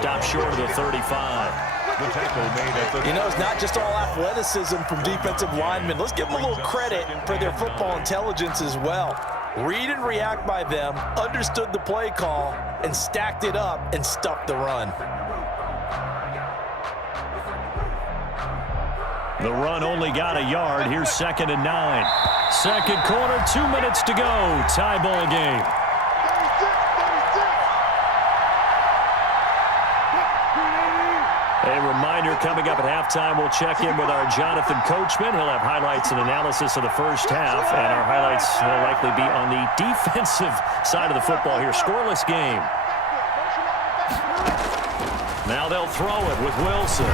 stopped short of the 35. The tackle made at the... You know, it's not just all athleticism from defensive linemen. Let's give them a little credit for their football intelligence as well. Read and react by them, understood the play call, and stacked it up and stuffed the run. The run only got a yard. Here's 2nd and 9. Second quarter, 2 minutes to go. Tie ball game. A reminder coming up at halftime, we'll check in with our Jonathan Coachman. He'll have highlights and analysis of the first half, and our highlights will likely be on the defensive side of the football here. Scoreless game. Now they'll throw it with Wilson.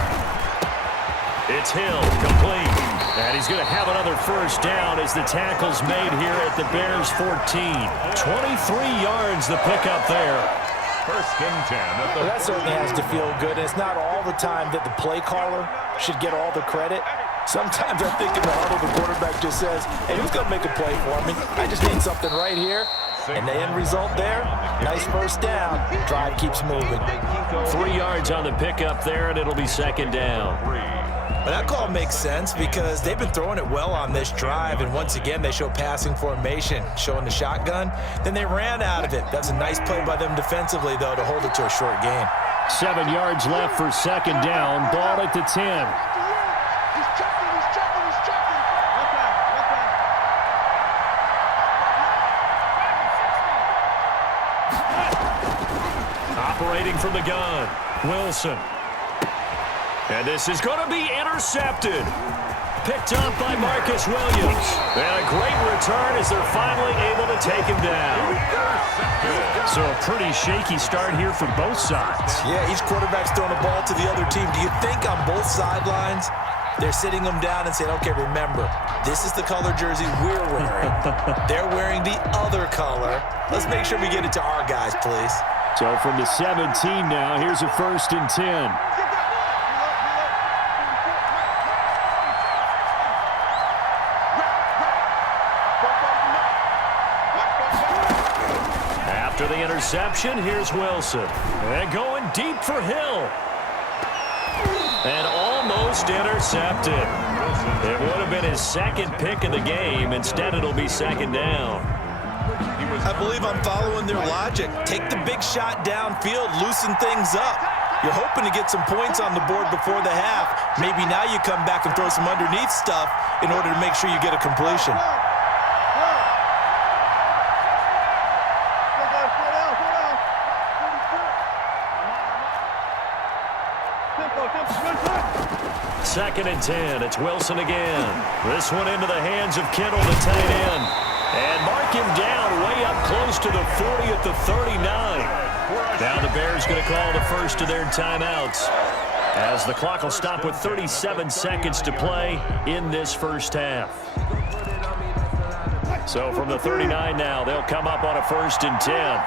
It's Hill, complete. And he's going to have another first down as the tackle's made here at the Bears 14. 23 yards the pickup there. First and 10. Well, that certainly has to feel good. And it's not all the time that the play caller should get all the credit. Sometimes I think in the huddle, the quarterback just says, hey, who's going to make a play for me? I just need something right here. And the end result there, nice first down. Drive keeps moving. 3 yards on the pickup there, and it'll be 2nd down. But that call makes sense because they've been throwing it well on this drive, and once again, they show passing formation, showing the shotgun. Then they ran out of it. That's a nice play by them defensively, though, to hold it to a short gain. 7 yards left for 2nd down. Ball at the 10. Operating from the gun, Wilson. And this is going to be intercepted. Picked up by Marcus Williams. And a great return as they're finally able to take him down. So a pretty shaky start here for both sides. Yeah, each quarterback's throwing a ball to the other team. Do you think on both sidelines they're sitting them down and saying, okay, remember, this is the color jersey we're wearing. They're wearing the other color. Let's make sure we get it to our guys, please. So from the 17 now, here's a 1st and 10. After the interception, here's Wilson. And going deep for Hill. And almost intercepted. It would have been his 2nd pick of the game. Instead, it'll be 2nd down. I believe I'm following their logic. Take the big shot downfield, loosen things up. You're hoping to get some points on the board before the half. Maybe now you come back and throw some underneath stuff in order to make sure you get a completion. Second and 10. It's Wilson again. This one into the hands of Kittle, the tight end. And mark him down way up close to the 40 at the 39. Now the Bears going to call the first of their timeouts, as the clock will stop with 37 seconds to play in this first half. So from the 39 now, they'll come up on a 1st and 10.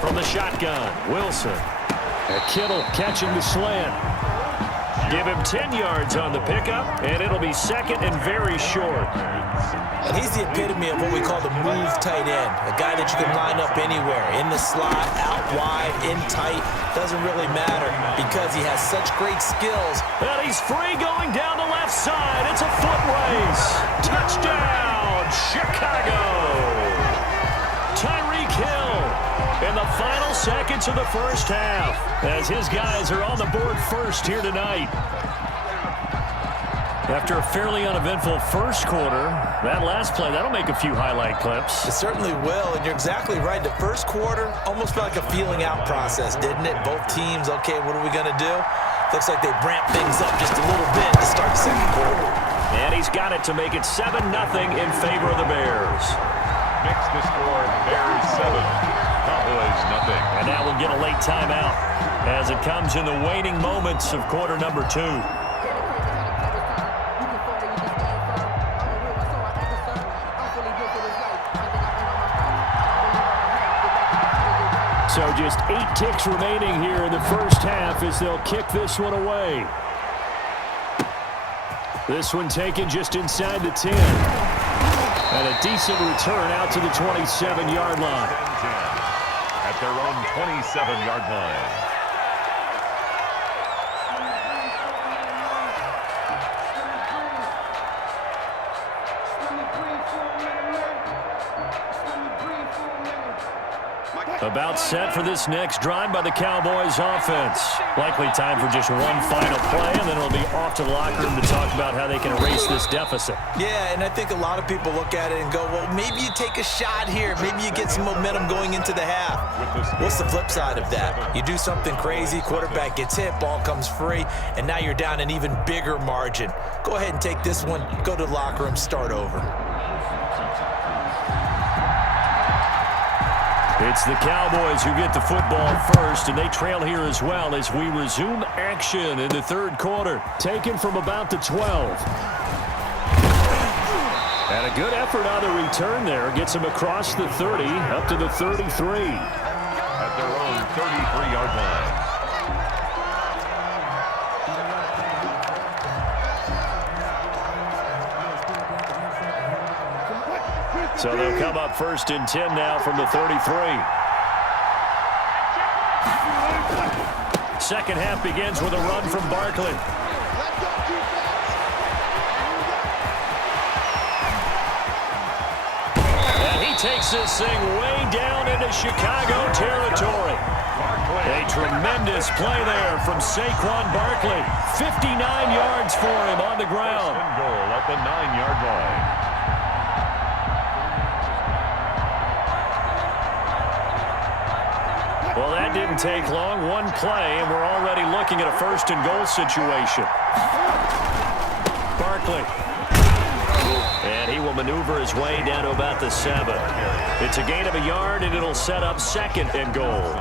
From the shotgun, Wilson. And Kittle catching the slant. Give him 10 yards on the pickup, and it'll be 2nd and very short. And he's the epitome of what we call the move tight end. A guy that you can line up anywhere. In the slot, out wide, in tight. Doesn't really matter because he has such great skills. And he's free going down the left side. It's a foot race. Touchdown, Chicago. Tyreek Hill in the final seconds of the first half, as his guys are on the board first here tonight. After a fairly uneventful first quarter, that last play, that'll make a few highlight clips. It certainly will, and you're exactly right. The first quarter almost felt like a feeling out process, didn't it? Both teams, okay, what are we going to do? Looks like they ramped things up just a little bit to start the second quarter. And he's got it to make it 7-0 in favor of the Bears. Makes the score Bears 7, Cowboys nothing. And now we'll get a late timeout as it comes in the waning moments of quarter number 2. So just 8 ticks remaining here in the first half as they'll kick this one away. This one taken just inside the 10. And a decent return out to the 27-yard line. At their own 27-yard line. About set for this next drive by the Cowboys offense. Likely time for just one final play, and then it'll be off to the locker room to talk about how they can erase this deficit. Yeah, and I think a lot of people look at it and go, well, maybe you take a shot here. Maybe you get some momentum going into the half. What's the flip side of that? You do something crazy, quarterback gets hit, ball comes free, and now you're down an even bigger margin. Go ahead and take this one, go to the locker room, start over. It's the Cowboys who get the football first, and they trail here as well as we resume action in the third quarter. Taken from about the 12. And a good effort on the return there. Gets them across the 30, up to the 33. At their own 33-yard line. So they'll come up first and 10 now from the 33. Second half begins with a run from Barkley. And he takes this thing way down into Chicago territory. A tremendous play there from Saquon Barkley. 59 yards for him on the ground. First and goal at the 9-yard line. Well, that didn't take long. One play, and we're already looking at a first and goal situation. Barkley. And he will maneuver his way down to about the 7. It's a gain of a yard, and it'll set up second and goal.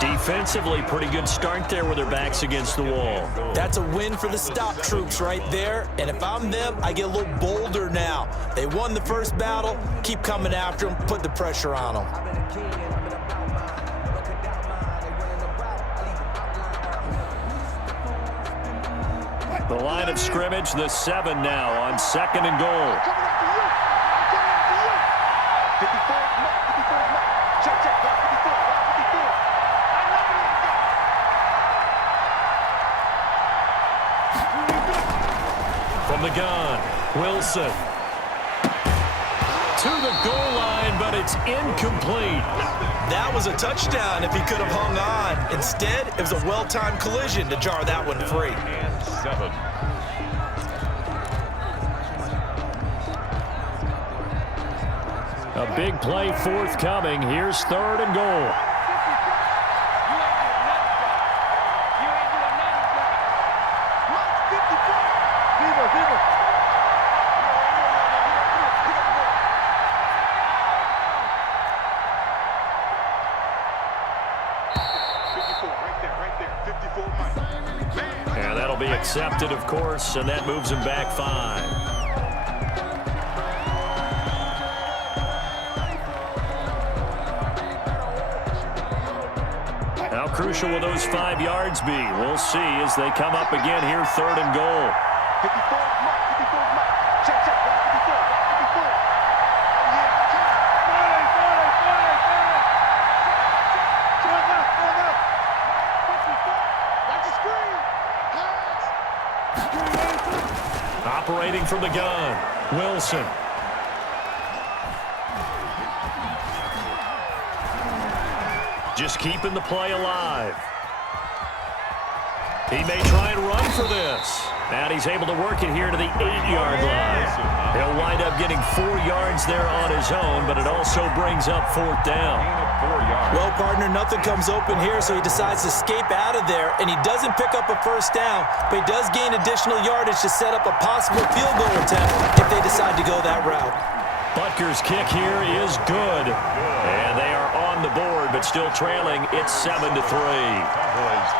Defensively, pretty good start there with their backs against the wall. That's a win for the stop troops right there. And if I'm them, I get a little bolder now. They won the first battle. Keep coming after them. Put the pressure on them. The line of scrimmage, the 7 now on second and goal. From the gun, Wilson. To the goal line, but it's incomplete. That was a touchdown if he could have hung on. Instead, it was a well-timed collision to jar that one free. And 7. A big play forthcoming. Here's third and goal. And that'll be accepted, of course, and that moves him back 5. How crucial will those 5 yards be? We'll see as they come up again here, third and goal. Operating from the gun, Wilson. Just keeping the play alive. He may try and run for this. And he's able to work it here to the 8-yard line. He'll wind up getting 4 yards there on his own, but it also brings up fourth down. Well, partner, nothing comes open here, so he decides to escape out of there, and he doesn't pick up a first down, but he does gain additional yardage to set up a possible field goal attempt if they decide to go that route. Butker's kick here is good. And they are on the board, but still trailing. It's 7-3.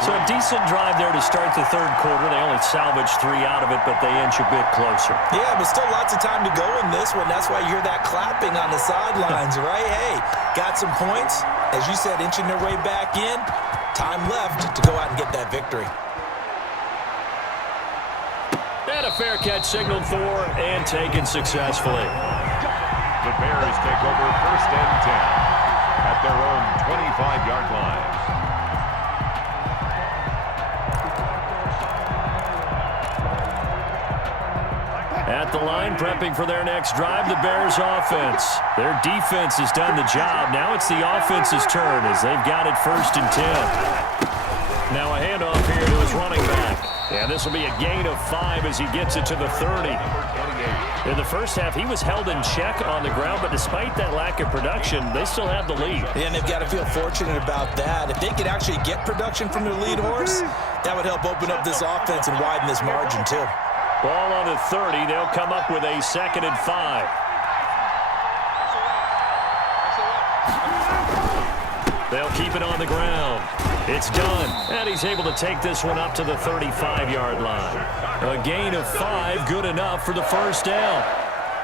So a decent drive there to start the third quarter. They only salvaged 3 out of it, but they inch a bit closer. Yeah, but still lots of time to go in this one. That's why you hear that clapping on the sidelines, right? Hey, got some points. As you said, inching their way back in. Time left to go out and get that victory. And a fair catch signaled for and taken successfully. The Bears take over 1st and 10 at their own 25-yard line. At the line, prepping for their next drive, the Bears offense. Their defense has done the job. Now it's the offense's turn as they've got it 1st and 10. Now a handoff here to his running back. And this will be a gain of 5 as he gets it to the 30. In the first half, he was held in check on the ground, but despite that lack of production, they still have the lead. And they've got to feel fortunate about that. If they could actually get production from their lead horse, that would help open up this offense and widen this margin too. Ball on the 30. They'll come up with a 2nd and 5. They'll keep it on the ground. It's done. And he's able to take this one up to the 35-yard line. A gain of 5, good enough for the first down.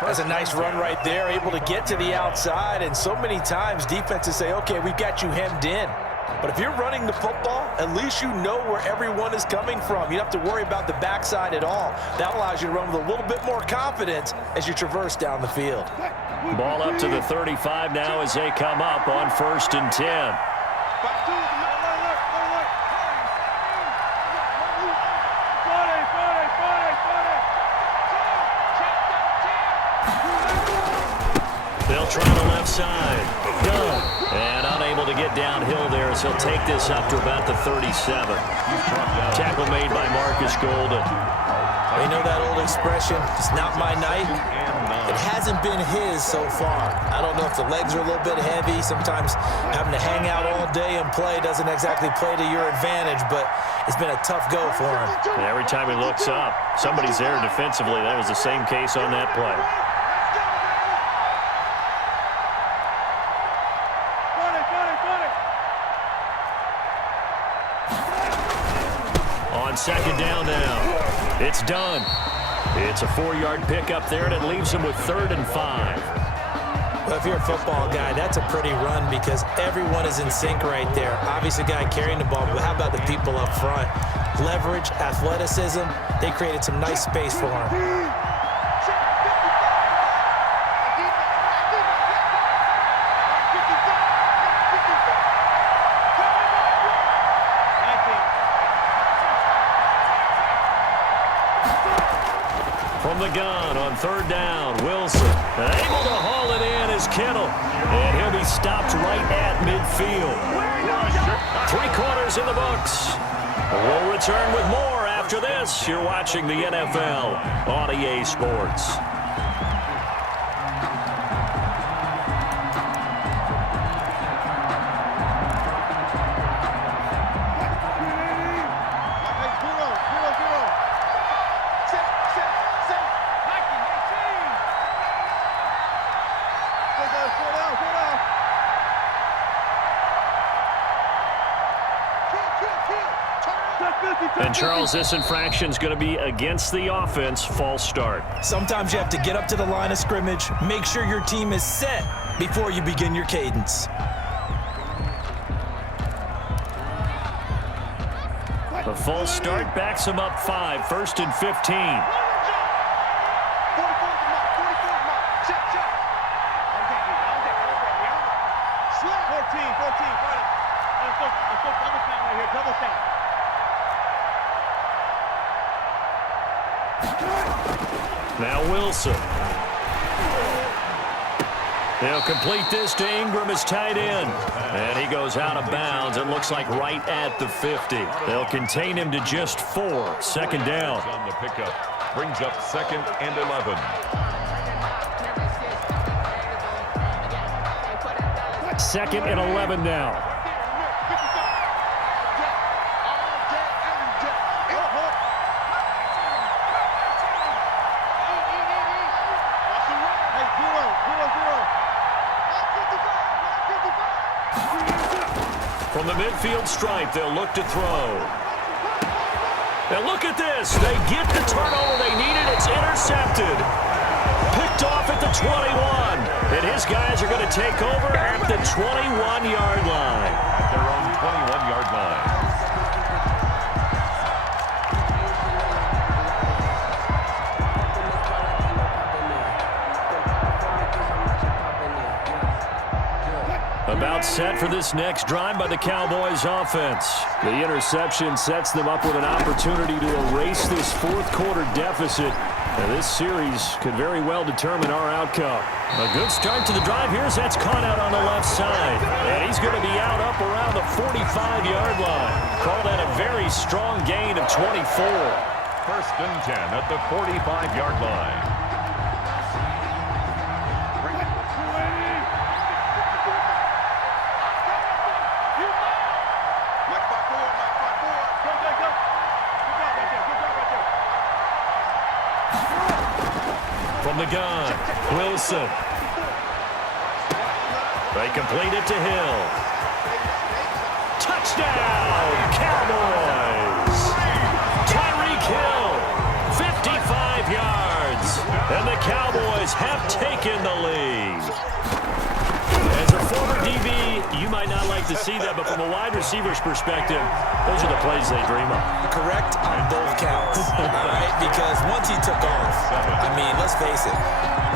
That's a nice run right there, able to get to the outside. And so many times defenses say, okay, we've got you hemmed in. But if you're running the football, at least you know where everyone is coming from. You don't have to worry about the backside at all. That allows you to run with a little bit more confidence as you traverse down the field. Ball up to the 35 now as they come up on 1st and 10. They'll try the left side. Done. And unable to get downhill there as he'll take this up to about the 37. Tackle made by Marcus Golden. You know that old expression, it's not my night? It hasn't been his so far. I don't know if the legs are a little bit heavy. Sometimes having to hang out all day and play doesn't exactly play to your advantage, but it's been a tough go for him. And every time he looks up, somebody's there defensively. That was the same case on that play. On 2nd down now. It's done. It's a 4-yard pickup there, and it leaves him with 3rd and 5. Well, if you're a football guy, that's a pretty run because everyone is in sync right there. Obviously, the guy carrying the ball, but how about the people up front? Leverage, athleticism, they created some nice space for him. From the gun on 3rd down, Wilson. And able to haul it in is Kittle. And he'll be stopped right at midfield. 3 quarters in the books. We'll return with more after this. You're watching the NFL on EA Sports. And, Charles, this infraction is going to be against the offense. False start. Sometimes you have to get up to the line of scrimmage, make sure your team is set before you begin your cadence. A false start backs him up 5, 1st and 15. Now Wilson. They'll complete this to Ingram as tight end. And he goes out of bounds. It looks like right at the 50. They'll contain him to just 4. 2nd down. On the pickup. Brings up 2nd and 11. 2nd and 11 now. From the midfield stripe, they'll look to throw. And look at this. They get the turnover they needed. It's intercepted. Picked off at the 21. And his guys are going to take over at the 21-yard line. At their own 21-yard line. About set for this next drive by the Cowboys offense. The interception sets them up with an opportunity to erase this fourth quarter deficit. And this series could very well determine our outcome. A good start to the drive. Here's that's caught out on the left side. And he's going to be out up around the 45-yard line. Call that a very strong gain of 24. First and 10 at the 45-yard line. From the gun, Wilson. They complete it to Hill. Touchdown, Cowboys! Tyreek Hill, 55 yards. And the Cowboys have taken the lead. As a former DB, you might not like to see that, but from a wide receiver's perspective, those are the plays they dream of. Correct on both counts, all right? Because once he took off, I mean, let's face it,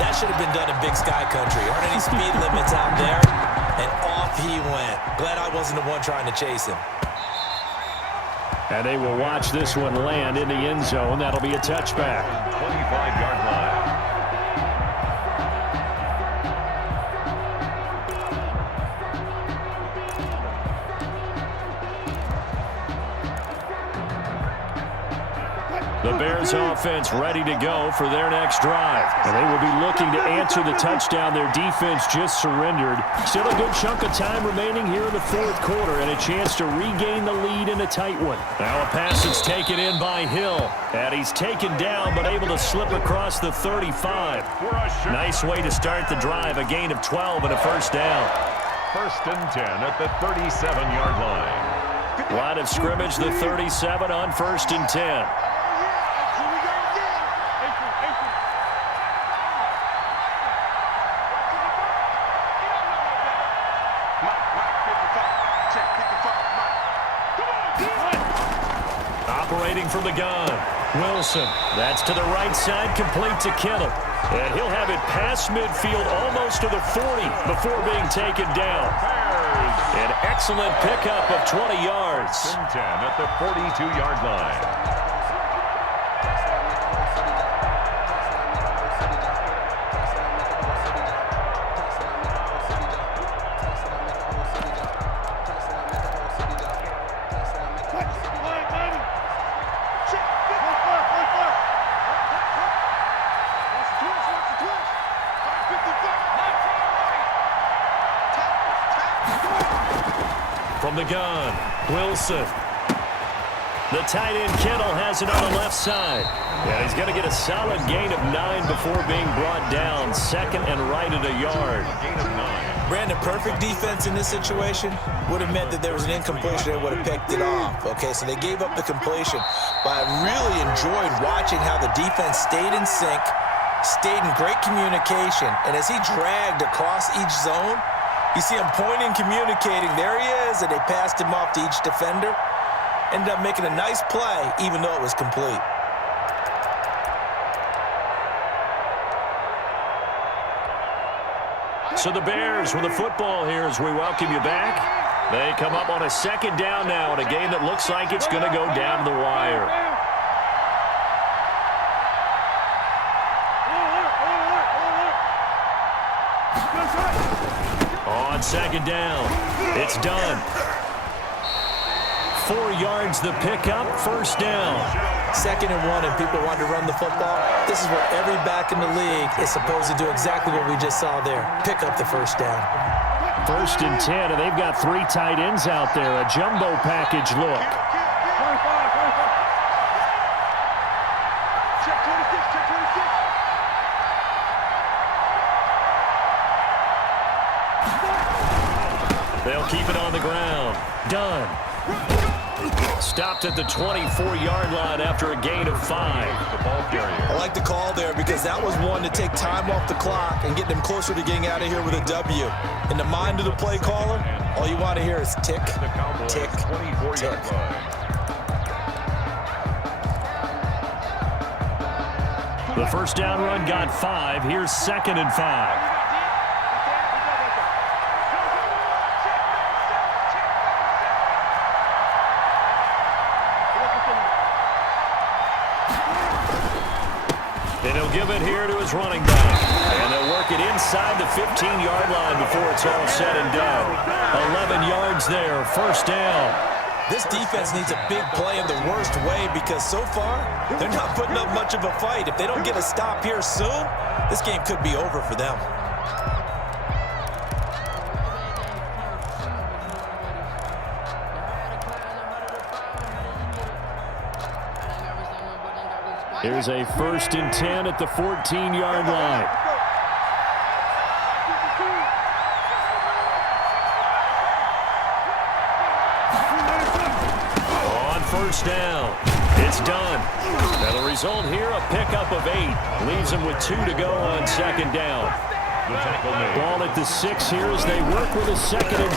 that should have been done in Big Sky Country. Aren't any speed limits out there? And off he went. Glad I wasn't the one trying to chase him. And they will watch this one land in the end zone. That'll be a touchback. 25-yard line. The Bears offense ready to go for their next drive. And they will be looking to answer the touchdown their defense just surrendered. Still a good chunk of time remaining here in the fourth quarter and a chance to regain the lead in a tight one. Now a pass is taken in by Hill. And he's taken down but able to slip across the 35. Nice way to start the drive. A gain of 12 and a first down. First and 10 at the 37-yard line. Line of scrimmage, the 37 on first and 10. Operating from the gun, Wilson. That's to the right side, complete to Kittle. And he'll have it past midfield almost to the 40 before being taken down. An excellent pickup of 20 yards. 10 at the 42-yard line. From the gun, Wilson. The tight end Kittle has it on the left side. And he's going to get a solid gain of 9 before being brought down. Second and right at a yard. Brandon, perfect defense in this situation would have meant that there was an incompletion and would have picked it off. Okay, so they gave up the completion. But I really enjoyed watching how the defense stayed in sync, stayed in great communication. And as he dragged across each zone, you see him pointing, communicating. There he is, and they passed him off to each defender. Ended up making a nice play, even though it was complete. So the Bears with the football here as we welcome you back. They come up on a second down now in a game that looks like it's going to go down the wire. On second down, it's done. 4 yards the pickup, first down. 2nd and 1 and people want to run the football. This is where every back in the league is supposed to do exactly what we just saw there. Pick up the first down. 1st and 10, and they've got 3 tight ends out there. A jumbo package look. They'll keep it on the ground. Done. Stopped at the 24-yard line after a gain of 5. The ball carrier. I like the call there because that was one to take time off the clock and get them closer to getting out of here with a W. In the mind of the play caller, all you want to hear is tick, tick, tick. The first down run got 5. Here's 2nd and 5. And he'll give it here to his running back. And they'll work it inside the 15-yard line before it's all said and done. 11 yards there, first down. This defense needs a big play in the worst way because so far, they're not putting up much of a fight. If they don't get a stop here soon, this game could be over for them. Here's a 1st and 10 at the 14-yard line. On first down, it's done. Now the result here, a pickup of 8. Leaves them with 2 to go on 2nd down. Ball at the 6 here as they work with a 2nd and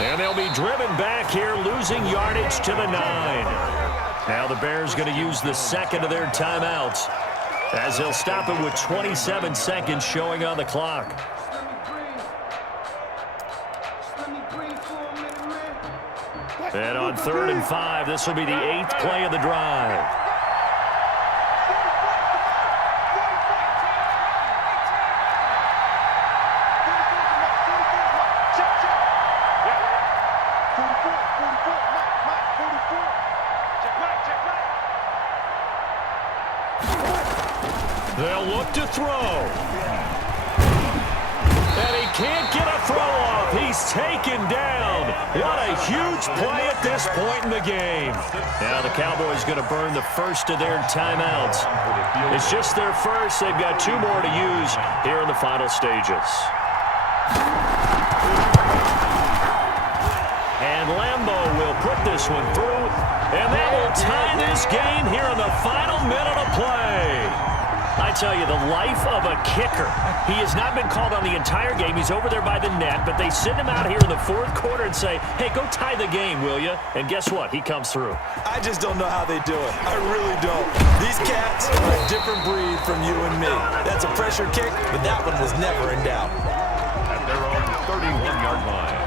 2. And they'll be driven back here, losing yardage to the 9. Now the Bears going to use the 2nd of their timeouts as they'll stop it with 27 seconds showing on the clock. And on 3rd and 5, this will be the 8th play of the drive. They'll look to throw. And he can't get a throw off. He's taken down. What a huge play at this point in the game. Now the Cowboys going to burn the first of their timeouts. It's just their first. They've got 2 more to use here in the final stages. And Lambeau will put this one through. And that will tie this game here in the final minute of play. I tell you, the life of a kicker. He has not been called on the entire game. He's over there by the net, but they send him out here in the 4th quarter and say, hey, go tie the game, will you? And guess what? He comes through. I just don't know how they do it. I really don't. These cats are a different breed from you and me. That's a pressure kick, but that one was never in doubt. At their own 31-yard line.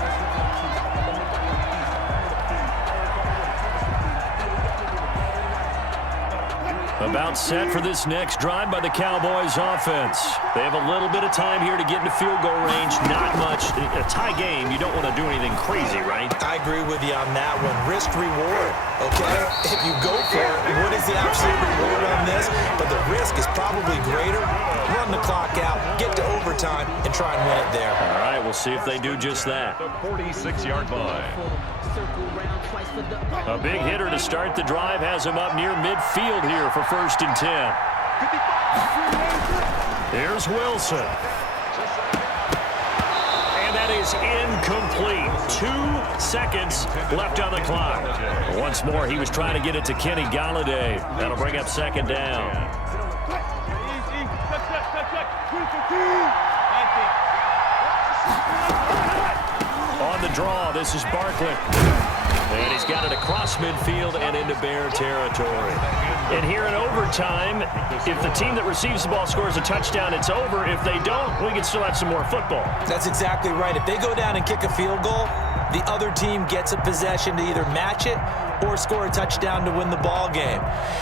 About set for this next drive by the Cowboys offense. They have a little bit of time here to get into field goal range. Not much. A tie game, you don't want to do anything crazy, right? I agree with you on that one. Risk reward, okay? If you go for it, what is the absolute reward on this? But the risk is probably greater. Run the clock out, get to overtime, and try and win it there. All right, we'll see if they do just that. The 46-yard line. A big hitter to start the drive has him up near midfield here for 1st and 10. Here's Wilson. And that is incomplete. 2 seconds left on the clock. Once more, he was trying to get it to Kenny Golladay. That'll bring up 2nd down. On the draw, this is Barkley. And he's got it across midfield and into Bear territory. And here in overtime, if the team that receives the ball scores a touchdown, it's over. If they don't, we can still have some more football. That's exactly right. If they go down and kick a field goal, the other team gets a possession to either match it or score a touchdown to win the ball game.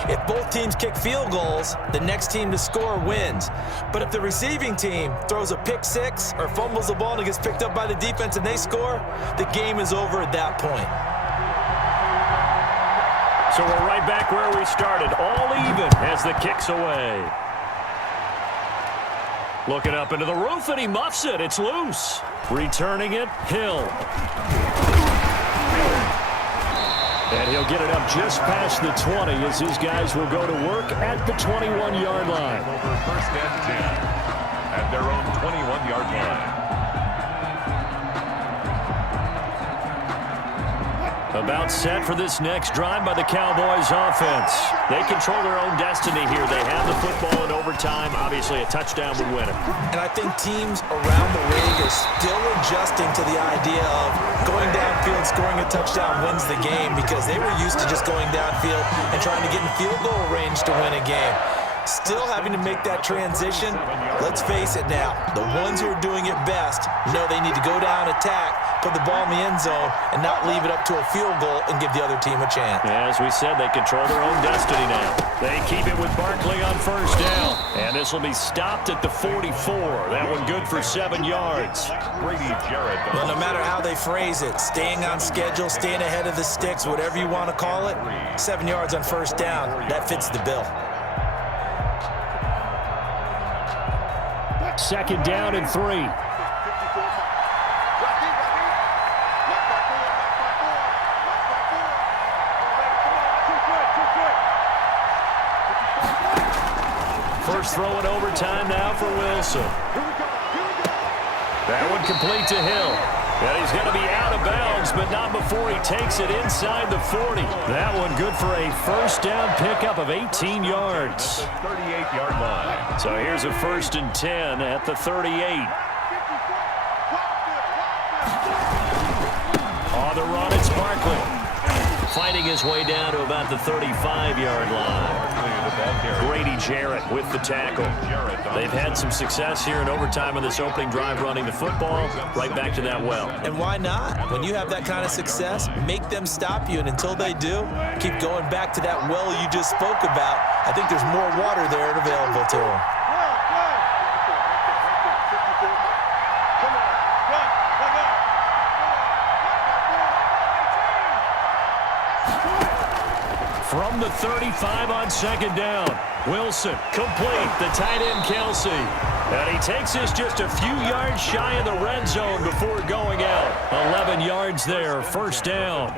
If both teams kick field goals, the next team to score wins. But if the receiving team throws a pick six or fumbles the ball and it gets picked up by the defense and they score, the game is over at that point. So we're right back where we started, all even as the kick's away. Looking up into the roof, and he muffs it. It's loose. Returning it, Hill. And he'll get it up just past the 20 as his guys will go to work at the 21-yard line. Over 1st and 10 at their own 21-yard line. About set for this next drive by the Cowboys offense. They control their own destiny here. They have the football in overtime. Obviously, a touchdown would win it. And I think teams around the league are still adjusting to the idea of going downfield, scoring a touchdown wins the game, because they were used to just going downfield and trying to get in field goal range to win a game. Still having to make that transition. Let's face it now, the ones who are doing it best know they need to go down, attack, put the ball in the end zone, and not leave it up to a field goal and give the other team a chance. Yeah, as we said, they control their own destiny now. They keep it with Barkley on first down. And this will be stopped at the 44. That one good for 7 yards. Well, no matter how they phrase it, staying on schedule, staying ahead of the sticks, whatever you want to call it, 7 yards on first down, that fits the bill. Second down and 3. First throw in overtime now for Wilson. That one complete to Hill. And he's going to be out of bounds, but not before he takes it inside the 40. That one good for a first down pickup of 18 yards. 38-yard line. So here's a 1st and 10 at the 38. On the run, it's Barkley. Fighting his way down to about the 35-yard line. Grady Jarrett with the tackle. They've had some success here in overtime on this opening drive running the football. Right back to that well. And why not? When you have that kind of success, make them stop you. And until they do, keep going back to that well you just spoke about. I think there's more water there available to them. From the 35 on second down, Wilson complete, the tight end Kelsey. And he takes this just a few yards shy of the red zone before going out. 11 yards there, first down.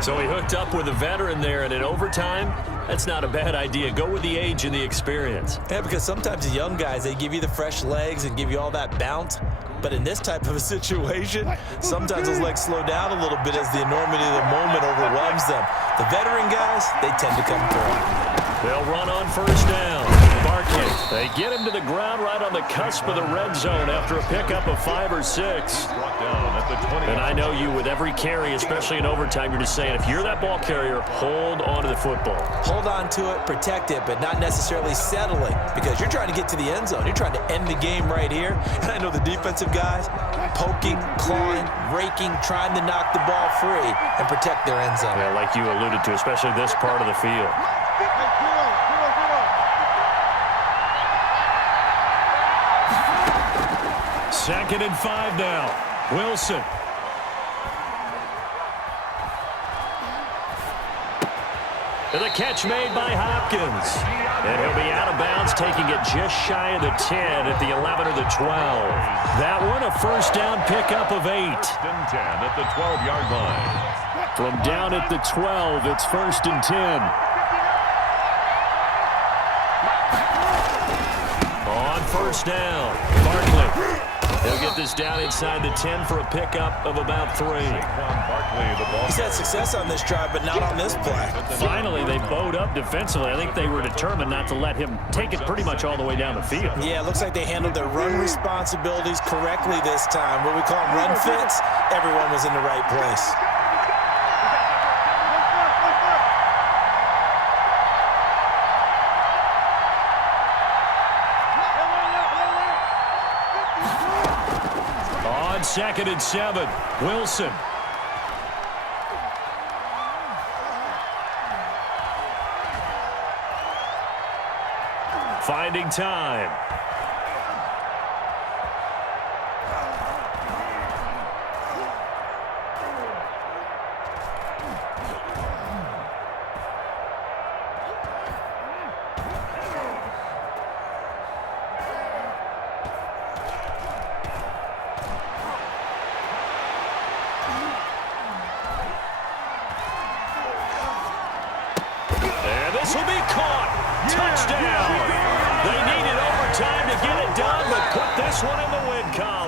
So he hooked up with a veteran there, and in overtime, that's not a bad idea. Go with the age and the experience. Yeah, because sometimes the young guys, they give you the fresh legs and give you all that bounce. But in this type of a situation, sometimes those legs slow down a little bit as the enormity of the moment overwhelms them. The veteran guys, they tend to come through. They'll run on first down. Barkley, they get him to the ground right on the cusp of the red zone after a pickup of 5 or 6. And I know you, with every carry, especially in overtime, you're just saying, if you're that ball carrier, hold on to the football. Hold on to it, protect it, but not necessarily settling, because you're trying to get to the end zone. You're trying to end the game right here. And I know the defensive guys, poking, clawing, raking, trying to knock the ball free and protect their end zone. Yeah, like you alluded to, especially this part of the field. Second and 5 now. Wilson. And the catch made by Hopkins. And he'll be out of bounds, taking it just shy of the 10 at the 11 or the 12. That one, a first down pickup of 8. First and 10 at the 12-yard line. From down at the 12, it's first and 10. On first down, Barkley. He'll get this down inside the 10 for a pickup of about 3. He's had success on this drive, but not on this play. Finally, they bowed up defensively. I think they were determined not to let him take it pretty much all the way down the field. Yeah, it looks like they handled their run responsibilities correctly this time. What we call them run fits, everyone was in the right place. Second and 7, Wilson. Finding time. This will be caught. Touchdown. They needed overtime to get it done, but put this one in the win column.